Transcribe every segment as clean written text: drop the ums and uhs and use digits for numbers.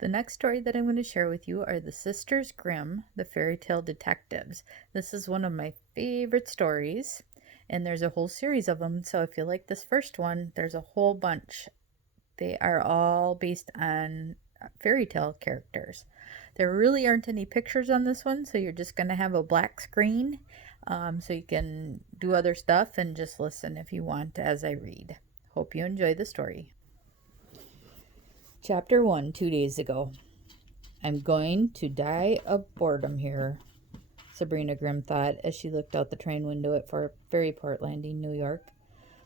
The next story that I'm going to share with you are the Sisters Grimm, the Fairy Tale Detectives. This is one of my favorite stories, and there's a whole series of them. So if you like this first one, there's a whole bunch. They are all based on fairy tale characters. There really aren't any pictures on this one, so you're just going to have a black screen so you can do other stuff and just listen if you want as I read. Hope you enjoy the story. Chapter 1, 2 days ago. I'm going to die of boredom here, Sabrina Grimm thought as she looked out the train window at Ferryport Landing, New York.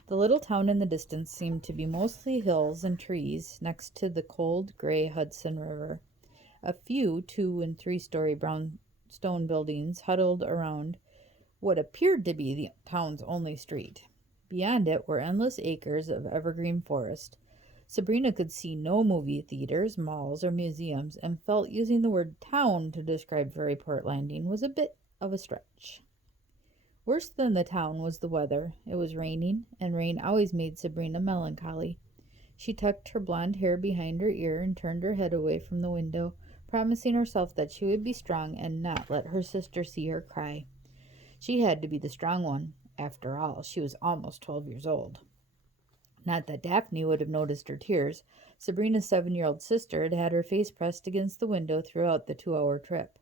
The little town in the distance seemed to be mostly hills and trees next to the cold, gray Hudson River. A few 2- and 3-story brownstone buildings huddled around what appeared to be the town's only street. Beyond it were endless acres of evergreen forest. Sabrina could see no movie theaters, malls, or museums, and felt using the word town to describe Ferryport Landing was a bit of a stretch. Worse than the town was the weather. It was raining, and rain always made Sabrina melancholy. She tucked her blonde hair behind her ear and turned her head away from the window, promising herself that she would be strong and not let her sister see her cry. She had to be the strong one. After all, she was almost 12 years old. Not that Daphne would have noticed her tears. Sabrina's 7-year-old sister had had her face pressed against the window throughout the 2-hour trip.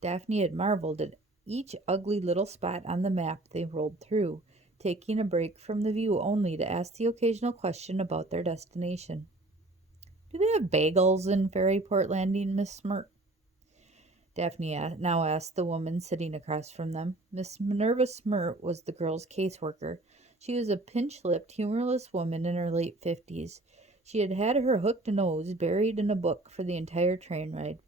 Daphne had marveled at each ugly little spot on the map they rolled through, taking a break from the view only to ask the occasional question about their destination. "Do they have bagels in Ferryport Landing, Miss Smirt?" Daphne now asked the woman sitting across from them. Miss Minerva Smirt was the girl's caseworker. She was a pinch-lipped, humorless woman in her late 50s. She had had her hooked nose buried in a book for the entire train ride.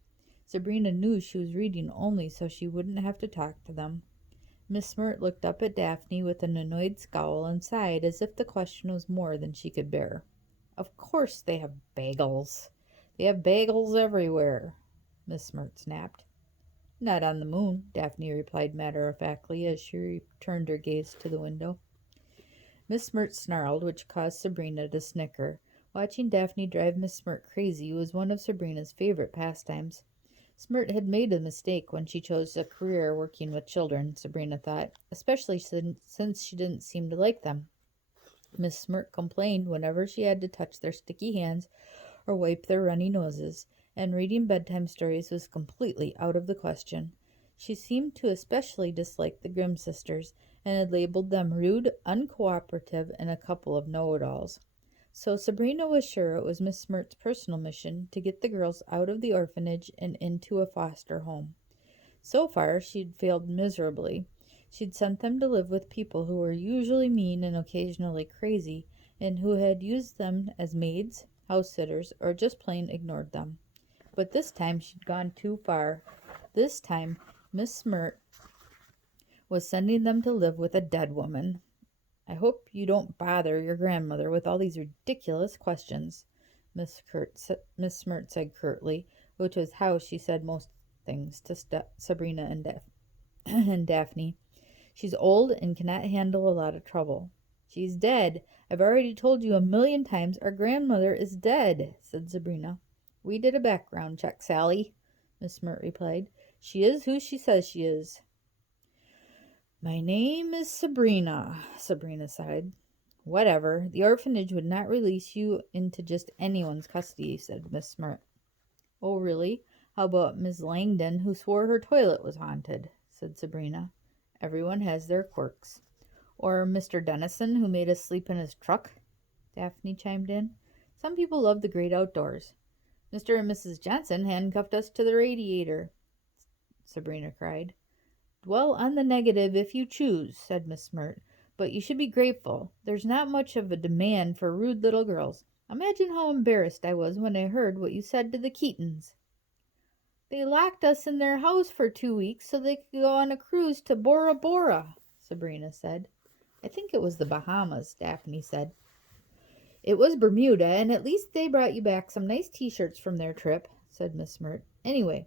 Sabrina knew she was reading only so she wouldn't have to talk to them. Miss Smirt looked up at Daphne with an annoyed scowl and sighed as if the question was more than she could bear. "Of course they have bagels. They have bagels everywhere," Miss Smirt snapped. "Not on the moon," Daphne replied matter-of-factly as she returned her gaze to the window. Miss Smirt snarled, which caused Sabrina to snicker. Watching Daphne drive Miss Smirt crazy was one of Sabrina's favorite pastimes. Smirt had made a mistake when she chose a career working with children, Sabrina thought, especially since she didn't seem to like them. Miss Smirt complained whenever she had to touch their sticky hands or wipe their runny noses, and reading bedtime stories was completely out of the question. She seemed to especially dislike the Grimm sisters, and had labeled them rude, uncooperative, and a couple of know-it-alls. So Sabrina was sure it was Miss Smirt's personal mission to get the girls out of the orphanage and into a foster home. So far, she'd failed miserably. She'd sent them to live with people who were usually mean and occasionally crazy, and who had used them as maids, house-sitters, or just plain ignored them. But this time she'd gone too far. This time Miss Smirt was sending them to live with a dead woman. "I hope you don't bother your grandmother with all these ridiculous questions," Miss Smirt said curtly, which was how she said most things to Sabrina and Daphne. "She's old and cannot handle a lot of trouble." "She's dead. I've already told you a million times our grandmother is dead," said Sabrina. "We did a background check, Sally," Miss Smirt replied. "She is who she says she is." "My name is Sabrina," Sabrina sighed. "Whatever. The orphanage would not release you into just anyone's custody," said Miss Smirt. "Oh, really? How about Miss Langdon, who swore her toilet was haunted?" said Sabrina. "Everyone has their quirks." "Or Mr. Dennison, who made us sleep in his truck?" Daphne chimed in. "Some people love the great outdoors." "Mr. and Mrs. Johnson handcuffed us to the radiator," Sabrina cried. "Dwell on the negative if you choose," said Miss Smirt, "but you should be grateful. There's not much of a demand for rude little girls. Imagine how embarrassed I was when I heard what you said to the Keatons." "They locked us in their house for 2 weeks so they could go on a cruise to Bora Bora," Sabrina said. "I think it was the Bahamas," Daphne said. "It was Bermuda, and at least they brought you back some nice t-shirts from their trip," said Miss Smirt. "Anyway,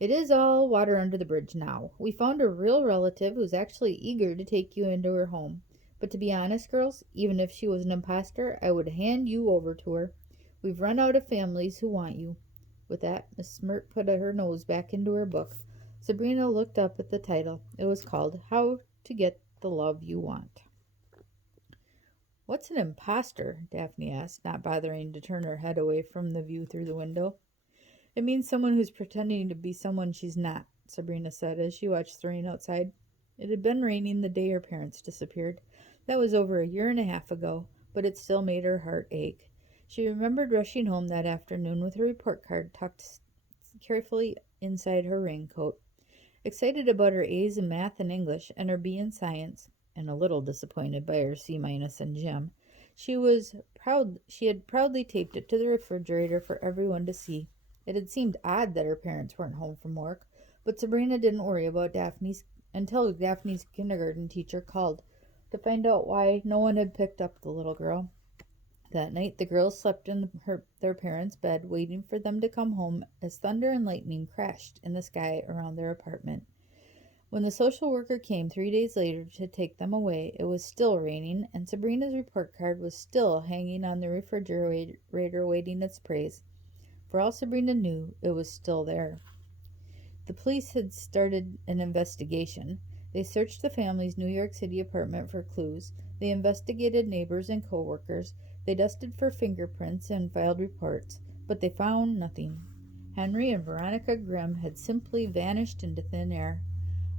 it is all water under the bridge now. We found a real relative who's actually eager to take you into her home. But to be honest, girls, even if she was an imposter, I would hand you over to her. We've run out of families who want you. With that, Miss Smirt put her nose back into her book. Sabrina looked up at the title. It was called How to Get the Love You Want. What's an imposter? Daphne asked, not bothering to turn her head away from the view through the window. It means someone who's pretending to be someone she's not, Sabrina said as she watched the rain outside. It had been raining the day her parents disappeared. That was over a year and a half ago, but it still made her heart ache. She remembered rushing home that afternoon with her report card tucked carefully inside her raincoat. Excited about her A's in math and English and her B in science, and a little disappointed by her C- in gym, she had proudly taped it to the refrigerator for everyone to see. It had seemed odd that her parents weren't home from work, but Sabrina didn't worry about until Daphne's kindergarten teacher called to find out why no one had picked up the little girl. That night the girls slept in their parents' bed, waiting for them to come home as thunder and lightning crashed in the sky around their apartment. When the social worker came 3 days later to take them away, it was still raining, and Sabrina's report card was still hanging on the refrigerator waiting its praise. For all Sabrina knew, it was still there. The police had started an investigation. They searched the family's New York City apartment for clues. They investigated neighbors and co-workers. They dusted for fingerprints and filed reports, but they found nothing. Henry and Veronica Grimm had simply vanished into thin air.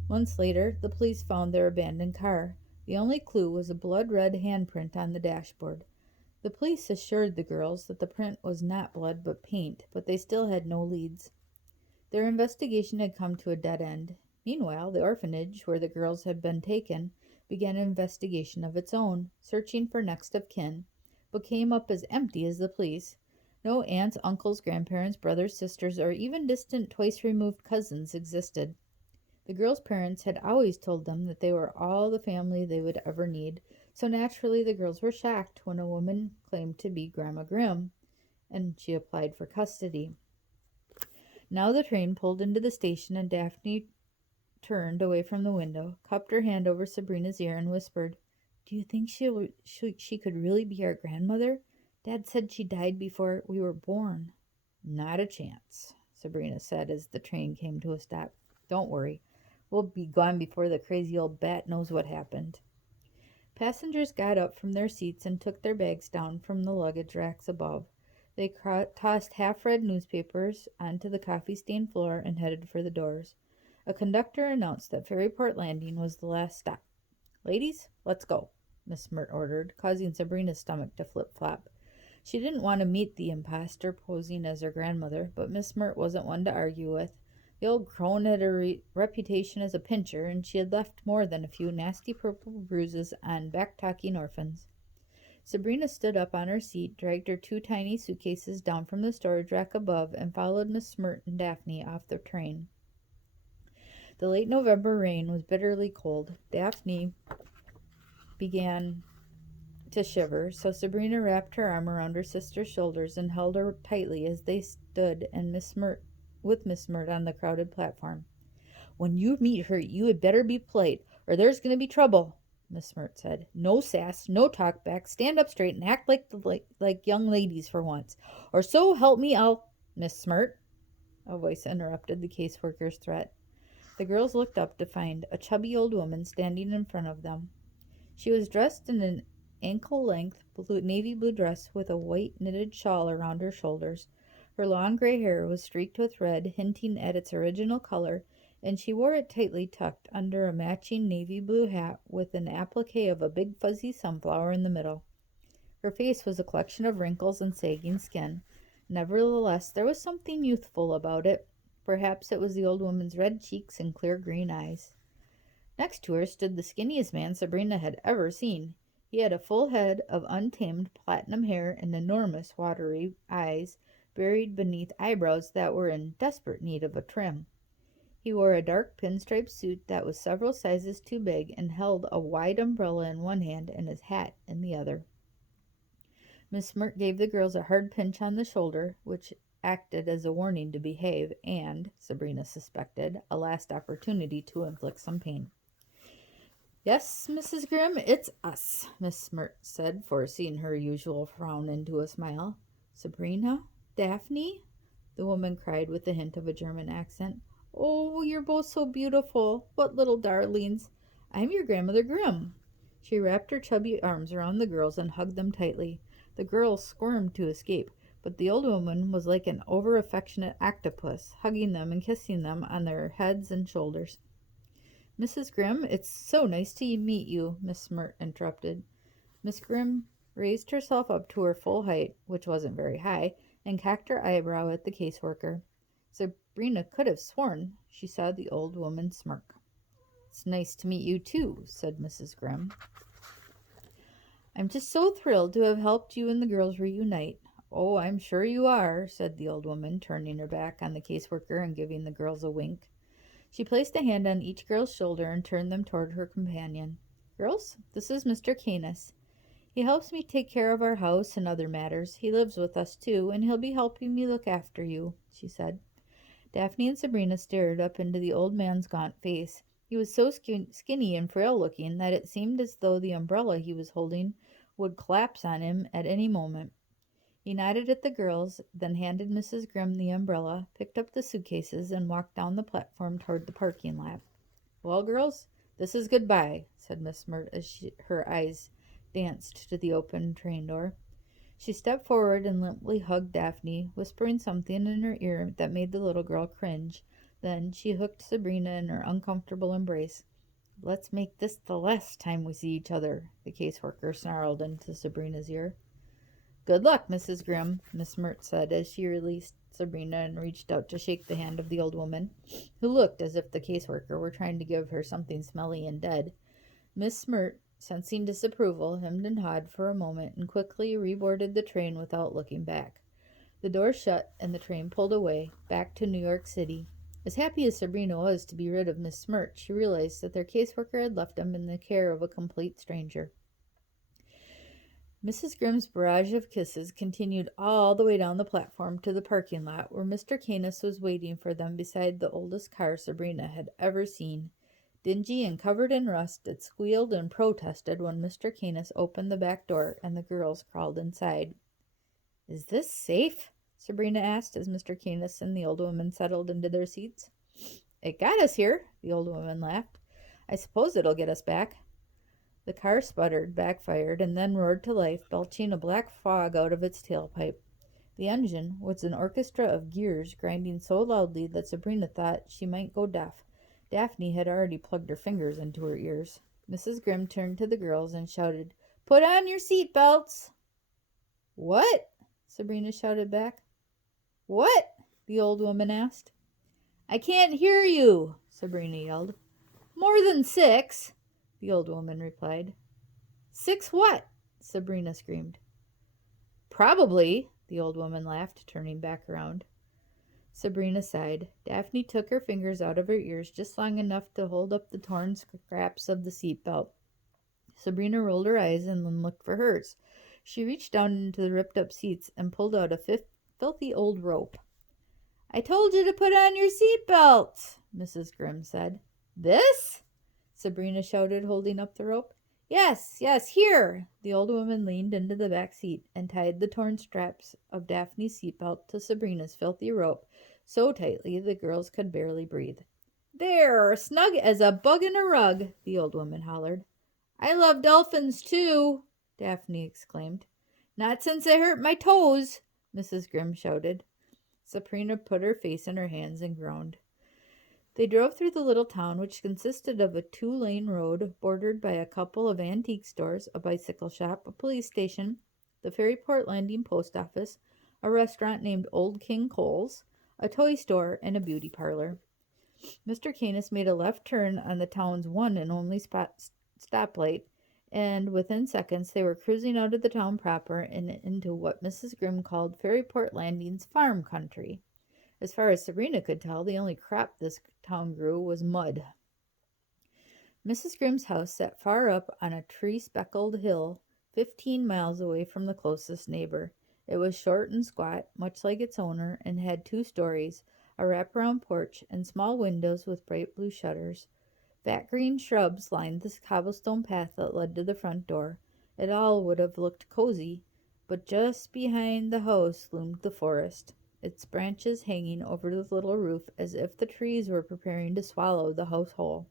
Months later, the police found their abandoned car. The only clue was a blood-red handprint on the dashboard. The police assured the girls that the print was not blood but paint, but they still had no leads. Their investigation had come to a dead end. Meanwhile, the orphanage, where the girls had been taken, began an investigation of its own, searching for next of kin, but came up as empty as the police. No aunts, uncles, grandparents, brothers, sisters, or even distant twice-removed cousins existed. The girls' parents had always told them that they were all the family they would ever need, so naturally the girls were shocked when a woman claimed to be Grandma Grimm, and she applied for custody. Now the train pulled into the station, and Daphne turned away from the window, cupped her hand over Sabrina's ear, and whispered, "Do you think she could really be our grandmother? Dad said she died before we were born." "Not a chance," Sabrina said as the train came to a stop. "Don't worry. We'll be gone before the crazy old bat knows what happened." Passengers got up from their seats and took their bags down from the luggage racks above. They tossed half-read newspapers onto the coffee-stained floor and headed for the doors. A conductor announced that Ferryport Landing was the last stop. "Ladies, let's go," Miss Smirt ordered, causing Sabrina's stomach to flip-flop. She didn't want to meet the impostor posing as her grandmother, but Miss Smirt wasn't one to argue with. The old crone had a reputation as a pincher, and she had left more than a few nasty purple bruises on back-talking orphans. Sabrina stood up on her seat, dragged her 2 tiny suitcases down from the storage rack above, and followed Miss Smirt and Daphne off the train. The late November rain was bitterly cold. Daphne began to shiver, so Sabrina wrapped her arm around her sister's shoulders and held her tightly as they stood with Miss Smirt on the crowded platform. "When you meet her, you had better be polite, or there's going to be trouble," Miss Smirt said. "No sass, no talk back. Stand up straight and act like young ladies for once. Or so help me, Miss Smirt," a voice interrupted the caseworker's threat. The girls looked up to find a chubby old woman standing in front of them. She was dressed in an ankle-length navy blue dress with a white knitted shawl around her shoulders. Her long gray hair was streaked with red, hinting at its original color, and she wore it tightly tucked under a matching navy blue hat with an applique of a big fuzzy sunflower in the middle. Her face was a collection of wrinkles and sagging skin. Nevertheless, there was something youthful about it. Perhaps it was the old woman's red cheeks and clear green eyes. Next to her stood the skinniest man Sabrina had ever seen. He had a full head of untamed platinum hair and enormous watery eyes buried beneath eyebrows that were in desperate need of a trim. He wore a dark pinstripe suit that was several sizes too big and held a wide umbrella in one hand and his hat in the other. Miss Smirt gave the girls a hard pinch on the shoulder, which acted as a warning to behave and, Sabrina suspected, a last opportunity to inflict some pain. "Yes, Mrs. Grimm, it's us," Miss Smirt said, forcing her usual frown into a smile. "Sabrina? Daphne?" the woman cried with a hint of a German accent. "Oh, you're both so beautiful. What little darlings. I'm your grandmother Grimm." She wrapped her chubby arms around the girls and hugged them tightly. The girls squirmed to escape, but the old woman was like an over-affectionate octopus, hugging them and kissing them on their heads and shoulders. "Mrs. Grimm, it's so nice to meet you," Miss Smirt interrupted. Miss Grimm raised herself up to her full height, which wasn't very high, and cocked her eyebrow at the caseworker. Sabrina could have sworn she saw the old woman smirk. "It's nice to meet you, too," said Mrs. Grimm. "I'm just so thrilled to have helped you and the girls reunite." "Oh, I'm sure you are," said the old woman, turning her back on the caseworker and giving the girls a wink. She placed a hand on each girl's shoulder and turned them toward her companion. "Girls, this is Mr. Canis. He helps me take care of our house and other matters. He lives with us, too, and he'll be helping me look after you," she said. Daphne and Sabrina stared up into the old man's gaunt face. He was so skinny and frail-looking that it seemed as though the umbrella he was holding would collapse on him at any moment. He nodded at the girls, then handed Mrs. Grimm the umbrella, picked up the suitcases, and walked down the platform toward the parking lot. "Well, girls, this is goodbye," said Miss Smirt as her eyes danced to the open train door. She stepped forward and limply hugged Daphne, whispering something in her ear that made the little girl cringe. Then she hooked Sabrina in her uncomfortable embrace. "Let's make this the last time we see each other," the caseworker snarled into Sabrina's ear. "Good luck, Mrs. Grimm," Miss Smirt said as she released Sabrina and reached out to shake the hand of the old woman, who looked as if the caseworker were trying to give her something smelly and dead. Miss Smirt, sensing disapproval, hemmed and hawed for a moment and quickly reboarded the train without looking back. The door shut and the train pulled away, back to New York City. As happy as Sabrina was to be rid of Miss Smirt, she realized that their caseworker had left them in the care of a complete stranger. Mrs. Grimm's barrage of kisses continued all the way down the platform to the parking lot, where Mr. Canis was waiting for them beside the oldest car Sabrina had ever seen. Dingy and covered in rust, it squealed and protested when Mr. Canis opened the back door and the girls crawled inside. "Is this safe?" Sabrina asked as Mr. Canis and the old woman settled into their seats. "It got us here," the old woman laughed. "I suppose it'll get us back." The car sputtered, backfired, and then roared to life, belching a black fog out of its tailpipe. The engine was an orchestra of gears grinding so loudly that Sabrina thought she might go deaf. Daphne had already plugged her fingers into her ears. Mrs. Grimm turned to the girls and shouted, "Put on your seat belts!" "What?" Sabrina shouted back. "What?" the old woman asked. "I can't hear you," Sabrina yelled. "More than 6, the old woman replied. "6 what?" Sabrina screamed. "Probably," the old woman laughed, turning back around. Sabrina sighed. Daphne took her fingers out of her ears just long enough to hold up the torn scraps of the seat belt. Sabrina rolled her eyes and then looked for hers. She reached down into the ripped-up seats and pulled out a filthy old rope. "I told you to put on your seat belt," Mrs. Grimm said. "This?" Sabrina shouted, holding up the rope. Yes, here." The old woman leaned into the back seat and tied the torn straps of Daphne's seatbelt to Sabrina's filthy rope so tightly the girls could barely breathe. "There, snug as a bug in a rug," the old woman hollered. "I love dolphins, too," Daphne exclaimed. "Not since I hurt my toes," Mrs. Grimm shouted. Sabrina put her face in her hands and groaned. They drove through the little town, which consisted of a 2-lane road bordered by a couple of antique stores, a bicycle shop, a police station, the Ferryport Landing post office, a restaurant named Old King Cole's, a toy store, and a beauty parlor. Mr. Canis made a left turn on the town's one and only stoplight, and within seconds they were cruising out of the town proper and into what Mrs. Grimm called Ferryport Landing's farm country. As far as Sabrina could tell, the only crop this town grew was mud. Mrs. Grimm's house sat far up on a tree-speckled hill, 15 miles away from the closest neighbor. It was short and squat, much like its owner, and had 2 stories, a wraparound porch, and small windows with bright blue shutters. Fat green shrubs lined the cobblestone path that led to the front door. It all would have looked cozy, but just behind the house loomed the forest. its branches hanging over the little roof as if the trees were preparing to swallow the house whole.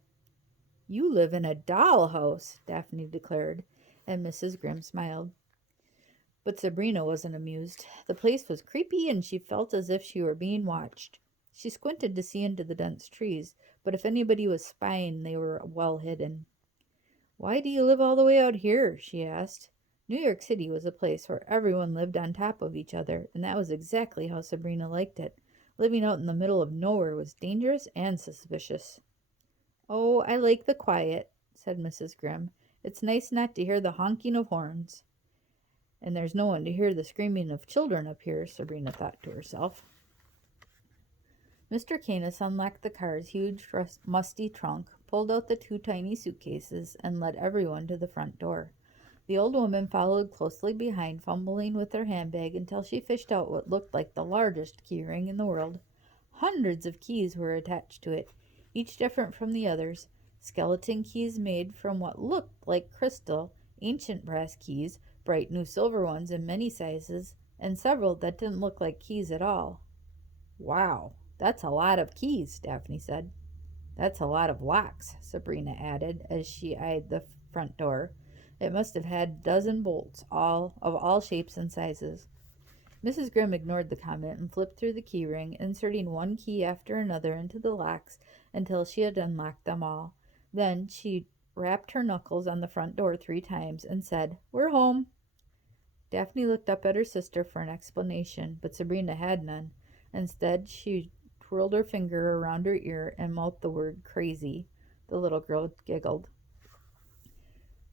"You live in a doll house," Daphne declared, and Mrs. Grimm smiled. But Sabrina wasn't amused. The place was creepy, and she felt as if she were being watched. She squinted to see into the dense trees, but if anybody was spying, they were well hidden. "Why do you live all the way out here?" she asked. New York City was a place where everyone lived on top of each other, and that was exactly how Sabrina liked it. Living out in the middle of nowhere was dangerous and suspicious. "Oh, I like the quiet," said Mrs. Grimm. "It's nice not to hear the honking of horns." "And there's no one to hear the screaming of children up here," Sabrina thought to herself. Mr. Canis unlocked the car's huge, musty trunk, pulled out the two tiny suitcases, and led everyone to the front door. The old woman followed closely behind, fumbling with her handbag until she fished out what looked like the largest key ring in the world. Hundreds of keys were attached to it, each different from the others. Skeleton keys made from what looked like crystal, ancient brass keys, bright new silver ones in many sizes, and several that didn't look like keys at all. "Wow, that's a lot of keys," Daphne said. "That's a lot of locks," Sabrina added as she eyed the front door. It must have had a dozen bolts, all of all shapes and sizes. Mrs. Grimm ignored the comment and flipped through the key ring, inserting one key after another into the locks until she had unlocked them all. Then she rapped her knuckles on the front door 3 times and said, "We're home." Daphne looked up at her sister for an explanation, but Sabrina had none. Instead, she twirled her finger around her ear and mouthed the word crazy. The little girl giggled.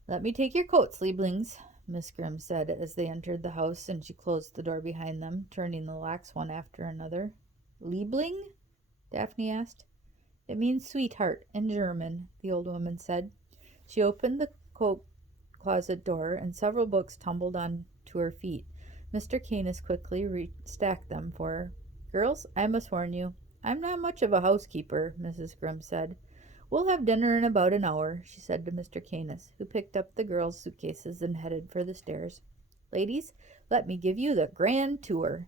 "Let me take your coats, Lieblings," Miss Grimm said as they entered the house, and she closed the door behind them, turning the locks one after another. "Liebling?" Daphne asked. "It means sweetheart in German," the old woman said. She opened the coat closet door, and several books tumbled on to her feet. Mr. Canis quickly restacked them for her. "Girls, I must warn you, I'm not much of a housekeeper," Mrs. Grimm said. "We'll have dinner in about an hour," she said to Mr. Canis, who picked up the girls' suitcases and headed for the stairs. "Ladies, let me give you the grand tour."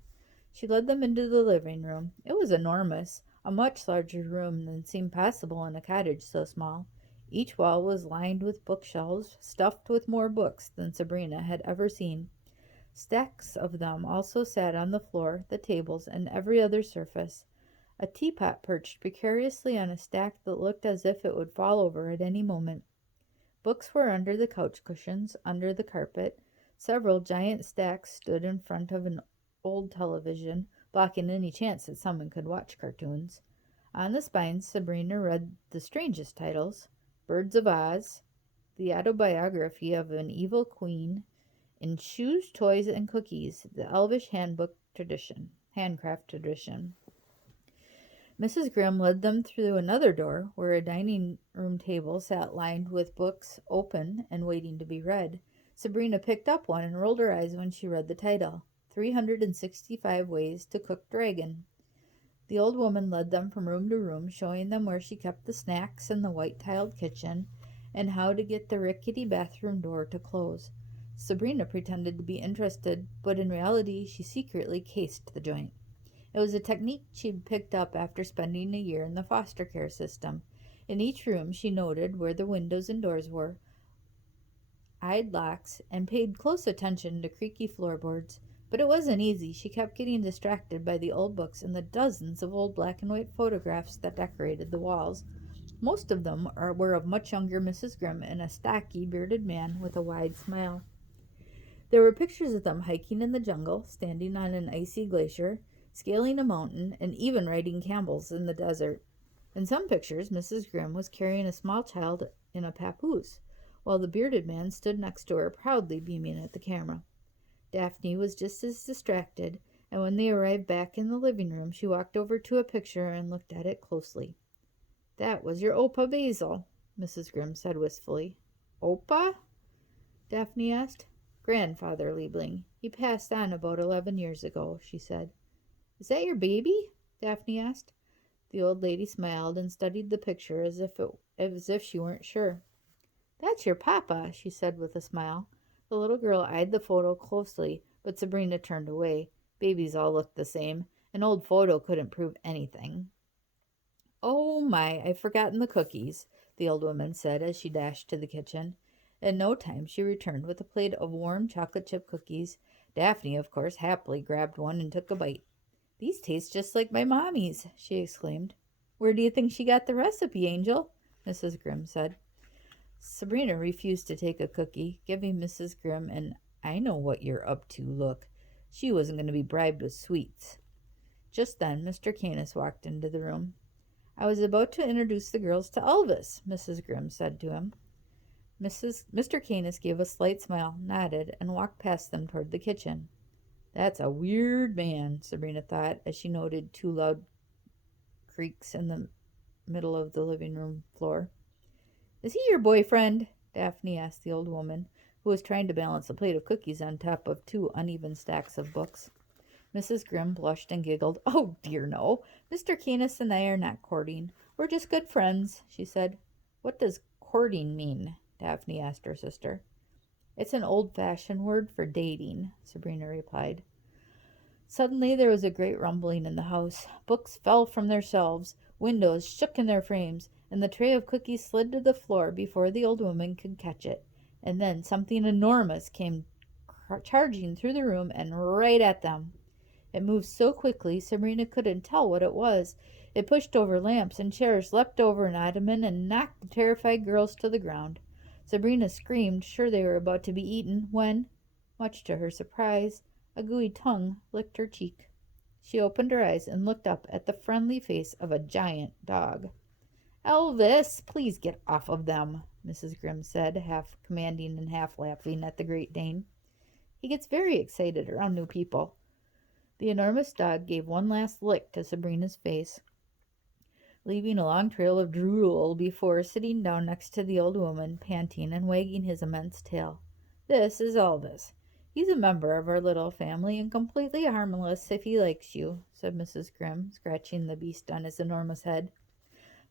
She led them into the living room. It was enormous, a much larger room than seemed possible in a cottage so small. Each wall was lined with bookshelves, stuffed with more books than Sabrina had ever seen. Stacks of them also sat on the floor, the tables, and every other surface. A teapot perched precariously on a stack that looked as if it would fall over at any moment. Books were under the couch cushions, under the carpet. Several giant stacks stood in front of an old television, blocking any chance that someone could watch cartoons. On the spines, Sabrina read the strangest titles: Birds of Oz, The Autobiography of an Evil Queen, in Shoes, Toys, and Cookies, the Elvish Handcraft Tradition. Mrs. Grimm led them through another door, where a dining room table sat lined with books, open and waiting to be read. Sabrina picked up one and rolled her eyes when she read the title, 365 Ways to Cook Dragon. The old woman led them from room to room, showing them where she kept the snacks in the white-tiled kitchen and how to get the rickety bathroom door to close. Sabrina pretended to be interested, but in reality she secretly cased the joint. It was a technique she'd picked up after spending a year in the foster care system. In each room she noted where the windows and doors were, eyed locks, and paid close attention to creaky floorboards. But it wasn't easy. She kept getting distracted by the old books and the dozens of old black and white photographs that decorated the walls. Most of them were of much younger Mrs. Grimm and a stocky, bearded man with a wide smile. There were pictures of them hiking in the jungle, standing on an icy glacier, scaling a mountain, and even riding camels in the desert. In some pictures, Mrs. Grimm was carrying a small child in a papoose, while the bearded man stood next to her, proudly beaming at the camera. Daphne was just as distracted, and when they arrived back in the living room, she walked over to a picture and looked at it closely. "That was your Opa Basil," Mrs. Grimm said wistfully. "Opa?" Daphne asked. "Grandfather, Liebling. He passed on about 11 years ago," she said. "Is that your baby?" Daphne asked. The old lady smiled and studied the picture as if she weren't sure. "That's your papa," she said with a smile. The little girl eyed the photo closely, but Sabrina turned away. Babies all looked the same, An old photo couldn't prove anything. "Oh my, I've forgotten the cookies," the old woman said as she dashed to the kitchen. In no time she returned with a plate of warm chocolate chip cookies. Daphne, of course, happily grabbed one and took a bite. "These taste just like my mommy's," she exclaimed. "Where do you think she got the recipe, Angel?" Mrs. Grimm said. Sabrina refused to take a cookie, giving Mrs. Grimm an "I know what you're up to" look. She wasn't going to be bribed with sweets. Just then Mr. Canis walked into the room. "I was about to introduce the girls to Elvis," Mrs. Grimm said to him. Mr. Canis gave a slight smile, nodded, and walked past them toward the kitchen. "That's a weird man," Sabrina thought, as she noted two loud creaks in the middle of the living room floor. "Is he your boyfriend?" Daphne asked the old woman, who was trying to balance a plate of cookies on top of two uneven stacks of books. Mrs. Grimm blushed and giggled. "Oh, dear no. Mr. Canis and I are not courting. We're just good friends," she said. "What does courting mean?" Daphne asked her sister. "It's an old-fashioned word for dating," Sabrina replied. Suddenly there was a great rumbling in the house. Books fell from their shelves, windows shook in their frames, and the tray of cookies slid to the floor before the old woman could catch it. And then something enormous came charging through the room and right at them. It moved so quickly Sabrina couldn't tell what it was. It pushed over lamps and chairs, leapt over an ottoman, and knocked the terrified girls to the ground. Sabrina screamed, sure they were about to be eaten, when, much to her surprise, a gooey tongue licked her cheek. She opened her eyes and looked up at the friendly face of a giant dog. "Elvis, please get off of them," Mrs. Grimm said, half commanding and half laughing at the Great Dane. "He gets very excited around new people." The enormous dog gave one last lick to Sabrina's face, leaving a long trail of drool before sitting down next to the old woman, panting and wagging his immense tail. "This is Elvis. He's a member of our little family and completely harmless if he likes you," said Mrs. Grimm, scratching the beast on his enormous head.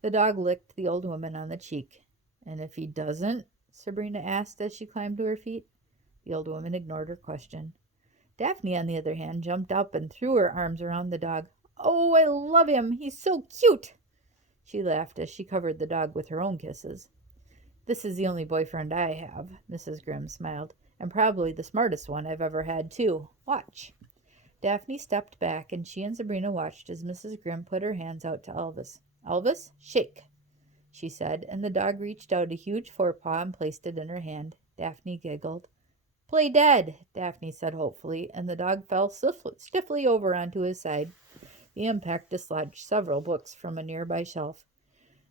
The dog licked the old woman on the cheek. "And if he doesn't?" Sabrina asked as she climbed to her feet. The old woman ignored her question. Daphne, on the other hand, jumped up and threw her arms around the dog. "Oh, I love him! He's so cute!" She laughed as she covered the dog with her own kisses. "This is the only boyfriend I have," Mrs. Grimm smiled, "and probably the smartest one I've ever had, too. Watch." Daphne stepped back, and she and Sabrina watched as Mrs. Grimm put her hands out to Elvis. "Elvis, shake," she said, and the dog reached out a huge forepaw and placed it in her hand. Daphne giggled. "Play dead," Daphne said hopefully, and the dog fell stiffly over onto his side. The impact dislodged several books from a nearby shelf.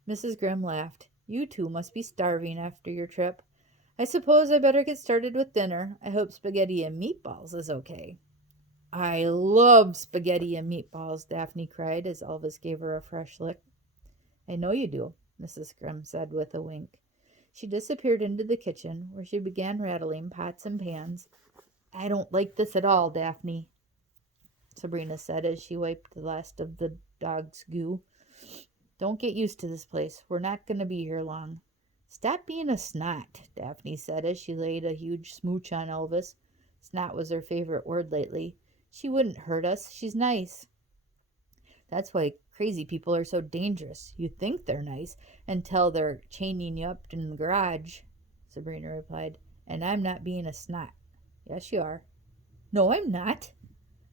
Mrs. Grimm laughed. "You two must be starving after your trip. I suppose I better get started with dinner. I hope spaghetti and meatballs is okay." "I love spaghetti and meatballs," Daphne cried as Elvis gave her a fresh lick. "I know you do," Mrs. Grimm said with a wink. She disappeared into the kitchen, where she began rattling pots and pans. "I don't like this at all, Daphne," Sabrina said as she wiped the last of the dog's goo. "Don't get used to this place. We're not going to be here long." "Stop being a snot," Daphne said as she laid a huge smooch on Elvis. Snot was her favorite word lately. "She wouldn't hurt us. She's nice." "That's why crazy people are so dangerous. You think they're nice until they're chaining you up in the garage," Sabrina replied. "And I'm not being a snot." "Yes, you are." "No, I'm not."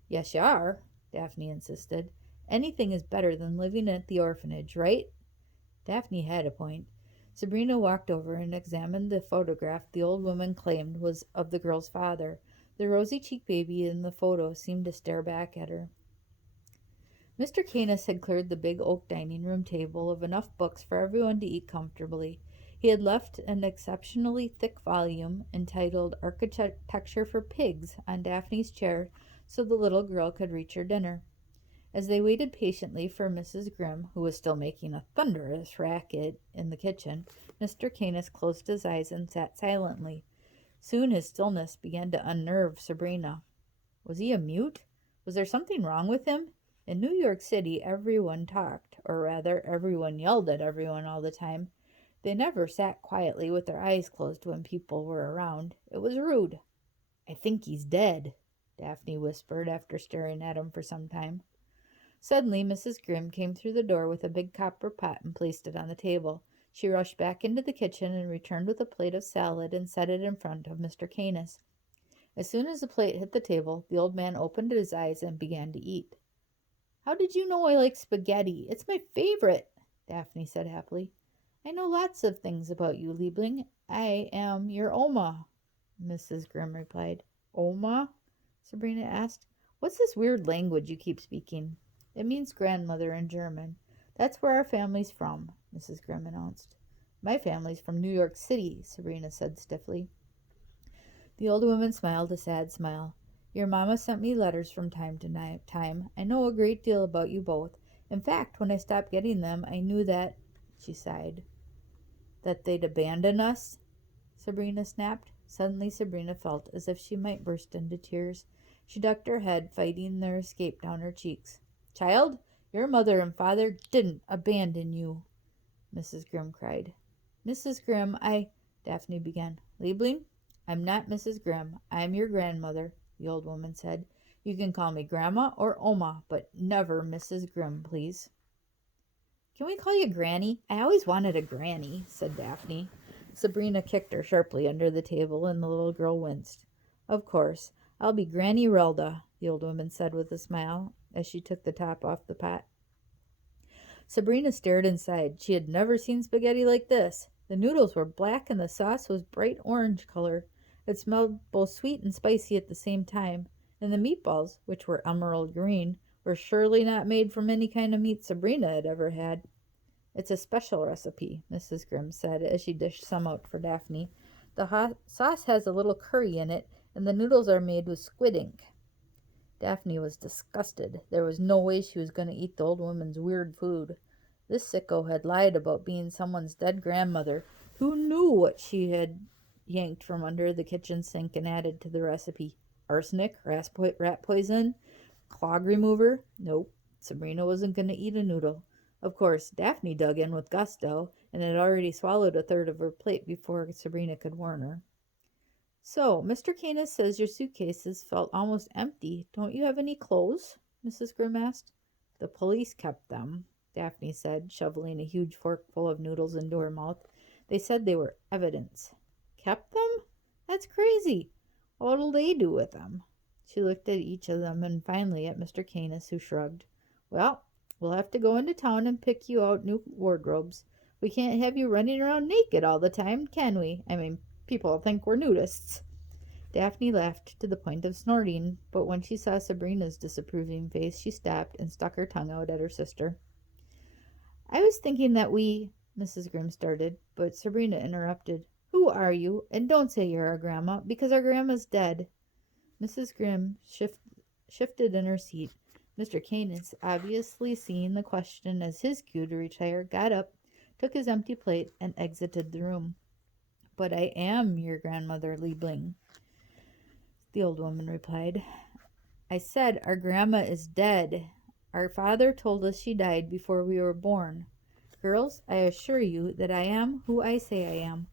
"Yes, you are," Daphne insisted. "Anything is better than living at the orphanage, right?" Daphne had a point. Sabrina walked over and examined the photograph the old woman claimed was of the girl's father. The rosy-cheeked baby in the photo seemed to stare back at her. Mr. Canis had cleared the big oak dining room table of enough books for everyone to eat comfortably. He had left an exceptionally thick volume entitled Architecture for Pigs on Daphne's chair so the little girl could reach her dinner. As they waited patiently for Mrs. Grimm, who was still making a thunderous racket in the kitchen, Mr. Canis closed his eyes and sat silently. Soon his stillness began to unnerve Sabrina. Was he a mute? Was there something wrong with him? In New York City, everyone talked, or rather, everyone yelled at everyone all the time. They never sat quietly with their eyes closed when people were around. It was rude. "I think he's dead," Daphne whispered after staring at him for some time. Suddenly, Mrs. Grimm came through the door with a big copper pot and placed it on the table. She rushed back into the kitchen and returned with a plate of salad and set it in front of Mr. Canis. As soon as the plate hit the table, the old man opened his eyes and began to eat. "How did you know I like spaghetti? It's my favorite," Daphne said happily. "I know lots of things about you, Liebling. I am your Oma," Mrs. Grimm replied. "Oma?" Sabrina asked. "What's this weird language you keep speaking?" "It means grandmother in German. That's where our family's from," Mrs. Grimm announced. "My family's from New York City," Sabrina said stiffly. The old woman smiled a sad smile. "Your mamma sent me letters from time to time. I know a great deal about you both. In fact, when I stopped getting them, I knew that," she sighed. "That they'd abandon us?" Sabrina snapped. Suddenly Sabrina felt as if she might burst into tears. She ducked her head, fighting their escape down her cheeks. "Child, your mother and father didn't abandon you," Mrs. Grimm cried. "Mrs. Grimm, Daphne began. "Liebling, I'm not Mrs. Grimm. I'm your grandmother," the old woman said. "You can call me Grandma or Oma, but never Mrs. Grimm, please." "Can we call you Granny? I always wanted a granny," said Daphne. Sabrina kicked her sharply under the table, and the little girl winced. "Of course, I'll be Granny Relda," the old woman said with a smile, as she took the top off the pot. Sabrina stared inside. She had never seen spaghetti like this. The noodles were black and the sauce was bright orange color. It smelled both sweet and spicy at the same time, and the meatballs, which were emerald green, were surely not made from any kind of meat Sabrina had ever had. "It's a special recipe," Mrs. Grimm said as she dished some out for Daphne. "The sauce has a little curry in it, and the noodles are made with squid ink." Daphne was disgusted. There was no way she was going to eat the old woman's weird food. This sicko had lied about being someone's dead grandmother. Who knew what she had yanked from under the kitchen sink and added to the recipe? Arsenic, rat poison, clog remover? Nope, Sabrina wasn't going to eat a noodle. Of course, Daphne dug in with gusto and had already swallowed a third of her plate before Sabrina could warn her. "So, Mr. Canis says your suitcases felt almost empty. Don't you have any clothes?" Mrs. Grimm asked. "The police kept them," Daphne said, shoveling a huge forkful of noodles into her mouth. "They said they were evidence." "Kept them? That's crazy. What'll they do with them?" She looked at each of them and finally at Mr. Canis, who shrugged. "Well, we'll have to go into town and pick you out new wardrobes. We can't have you running around naked all the time, can we? I mean, people think we're nudists." Daphne laughed to the point of snorting, but when she saw Sabrina's disapproving face, she stopped and stuck her tongue out at her sister. "I was thinking that Mrs. Grimm started, but Sabrina interrupted. "Who are you? And don't say you're our grandma, because our grandma's dead." Mrs. Grimm shifted in her seat. Mr. Canis, obviously seeing the question as his cue to retire, got up, took his empty plate, and exited the room. "But I am your grandmother, Liebling," the old woman replied. "I said our grandma is dead. Our father told us she died before we were born. Girls, I assure you that I am who I say I am."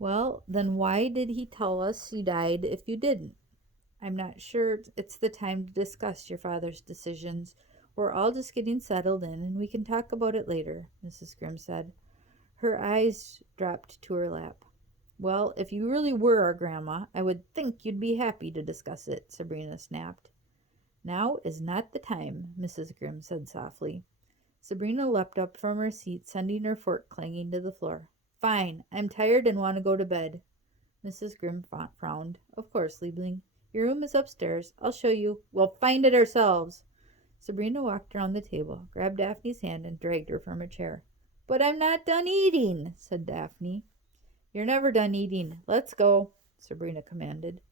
"Well, then why did he tell us she died if you didn't?" "I'm not sure it's the time to discuss your father's decisions. We're all just getting settled in, and we can talk about it later," Mrs. Grimm said. Her eyes dropped to her lap. "Well, if you really were our grandma, I would think you'd be happy to discuss it," Sabrina snapped. "Now is not the time," Mrs. Grimm said softly. Sabrina leapt up from her seat, sending her fork clanging to the floor. "Fine. I'm tired and want to go to bed." Mrs. Grimm frowned. "Of course, Liebling. Your room is upstairs. I'll show you. We'll find it ourselves." Sabrina walked around the table, grabbed Daphne's hand, and dragged her from her chair. "But I'm not done eating," said Daphne. "You're never done eating. Let's go," Sabrina commanded.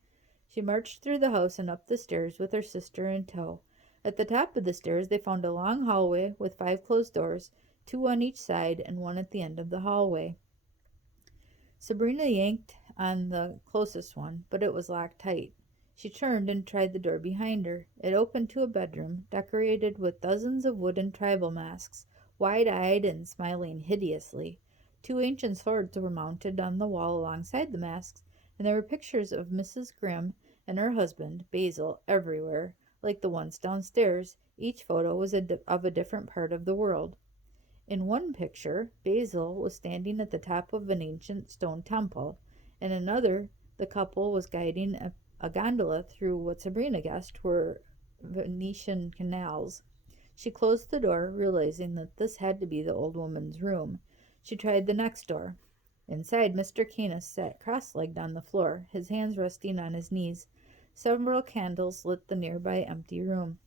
She marched through the house and up the stairs with her sister in tow. At the top of the stairs they found a long hallway with 5 closed doors, 2 on each side and one at the end of the hallway. Sabrina yanked on the closest one, but it was locked tight. She turned and tried the door behind her. It opened to a bedroom, decorated with dozens of wooden tribal masks, wide-eyed and smiling hideously. 2 ancient swords were mounted on the wall alongside the masks, and there were pictures of Mrs. Grimm and her husband, Basil, everywhere. like the ones downstairs. Each photo was of a different part of the world. In one picture, Basil was standing at the top of an ancient stone temple. In another, the couple was guiding a gondola through what Sabrina guessed were Venetian canals. She closed the door, realizing that this had to be the old woman's room. She tried the next door. Inside, Mr. Canis sat cross-legged on the floor, his hands resting on his knees. Several candles lit the nearby empty room,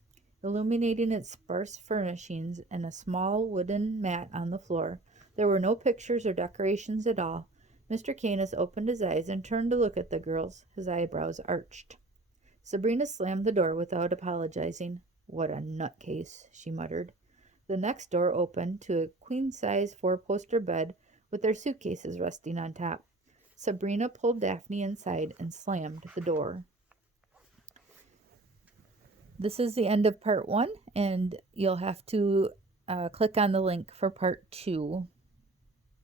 illuminating its sparse furnishings and a small wooden mat on the floor. There were no pictures or decorations at all. Mr. Canis opened his eyes and turned to look at the girls, his eyebrows arched. Sabrina slammed the door without apologizing. "What a nutcase," she muttered. The next door opened to a queen-size four-poster bed with their suitcases resting on top. Sabrina pulled Daphne inside and slammed the door. This is the end of part 1, and you'll have to click on the link for part 2.